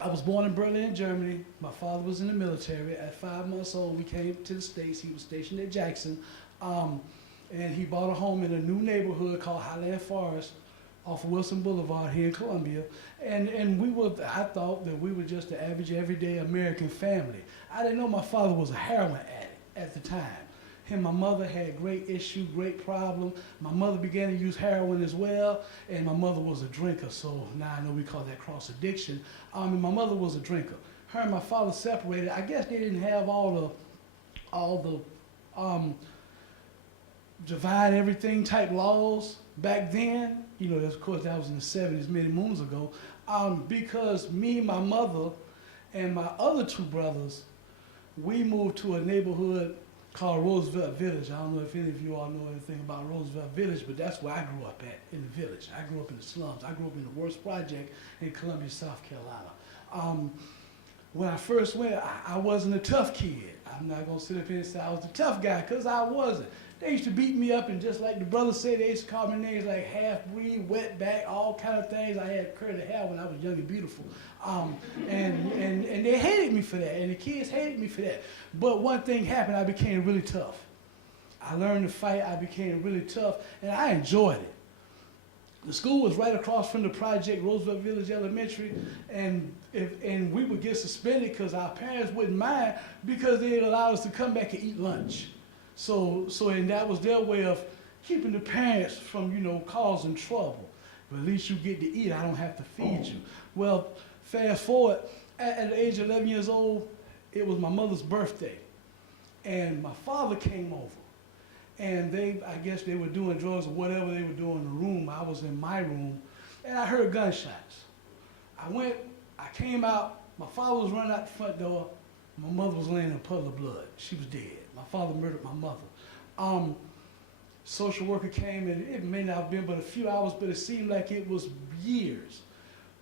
I was born in Berlin, Germany. My father was in the military. At 5 months old, we came to the States. He was stationed at Jackson. And he bought a home in a new neighborhood called Highland Forest off of Wilson Boulevard here in Columbia. And I thought that we were just the average, everyday American family. I didn't know my father was a heroin addict at the time. Him and my mother had great issue, great problem. My mother began to use heroin as well, and my mother was a drinker, so now I know we call that cross addiction. And my mother was a drinker. Her and my father separated. I guess they didn't have all the divide everything type laws back then. You know, of course, that was in the 70s, many moons ago. Because me, my mother, and my other two brothers, we moved to a neighborhood called Roosevelt Village. I don't know if any of you all know anything about Roosevelt Village, but that's where I grew up at, in the village. I grew up in the slums. I grew up in the worst project in Columbia, South Carolina. When I first went, I wasn't a tough kid. I'm not gonna sit up here and say I was the tough guy, because I wasn't. They used to beat me up, and just like the brothers say, they used to call me names like half-breed, wetback, all kind of things. I had curly hair when I was young and beautiful. And they hated me for that, and the kids hated me for that. But one thing happened, I became really tough. I learned to fight, I became really tough, and I enjoyed it. The school was right across from the project, Roosevelt Village Elementary, and we would get suspended because our parents wouldn't mind, because they'd allow us to come back and eat lunch. And that was their way of keeping the parents from, you know, causing trouble. But at least you get to eat, I don't have to feed you. Well, fast forward, at the age of 11 years old, it was my mother's birthday. And my father came over. And I guess they were doing drugs or whatever they were doing in the room. I was in my room, and I heard gunshots. I came out, my father was running out the front door, my mother was laying in a puddle of blood. She was dead. My father murdered my mother. Social worker came, and it may not have been but a few hours, but it seemed like it was years.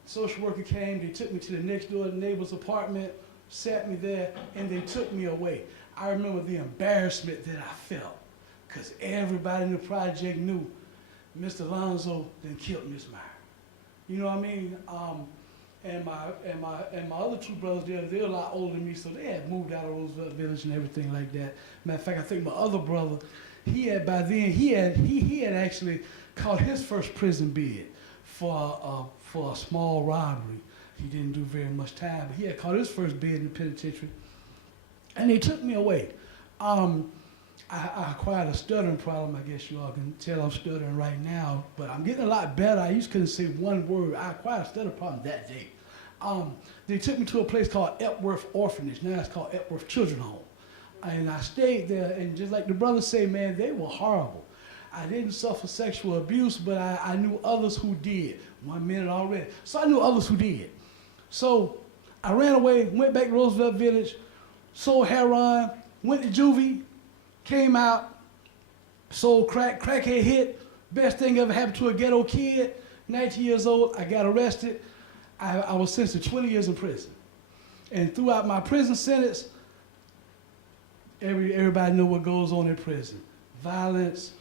Social worker came, they took me to the next door neighbor's apartment, sat me there, and they took me away. I remember the embarrassment that I felt, because everybody in the project knew Mr. Alonzo then killed Miss Meyer. You know what I mean? And my other two brothers, they're a lot older than me, so they had moved out of Roosevelt Village and everything like that. Matter of fact, I think my other brother, by then he had actually caught his first prison bid for a small robbery. He didn't do very much time, but he had caught his first bid in the penitentiary, and they took me away. I acquired a stuttering problem. I guess you all can tell I'm stuttering right now, but I'm getting a lot better. I used to couldn't say one word. I acquired a stuttering problem that day. They took me to a place called Epworth Orphanage. Now it's called Epworth Children's Home. And I stayed there, and just like the brothers say, man, they were horrible. I didn't suffer sexual abuse, but I knew others who did. 1 minute already. So I knew others who did. So I ran away, went back to Roosevelt Village, sold heroin, went to juvie, came out, sold crack, crackhead hit, best thing ever happened to a ghetto kid. 19 years old, I got arrested. I was sentenced to 20 years in prison. And throughout my prison sentence, everybody knew what goes on in prison. Violence,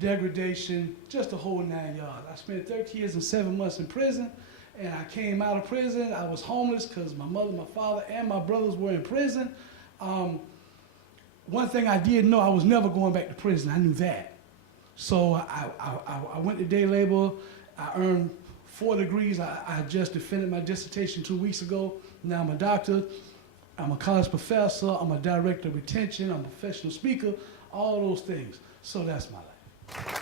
degradation, just the whole 9 yards. I spent 13 years and 7 months in prison, and I came out of prison. I was homeless because my mother, my father, and my brothers were in prison. One thing I did know, I was never going back to prison. I knew that. So I went to day labor. I earned 4 degrees. I just defended my dissertation 2 weeks ago. Now I'm a doctor. I'm a college professor. I'm a director of retention. I'm a professional speaker. All those things. So that's my life.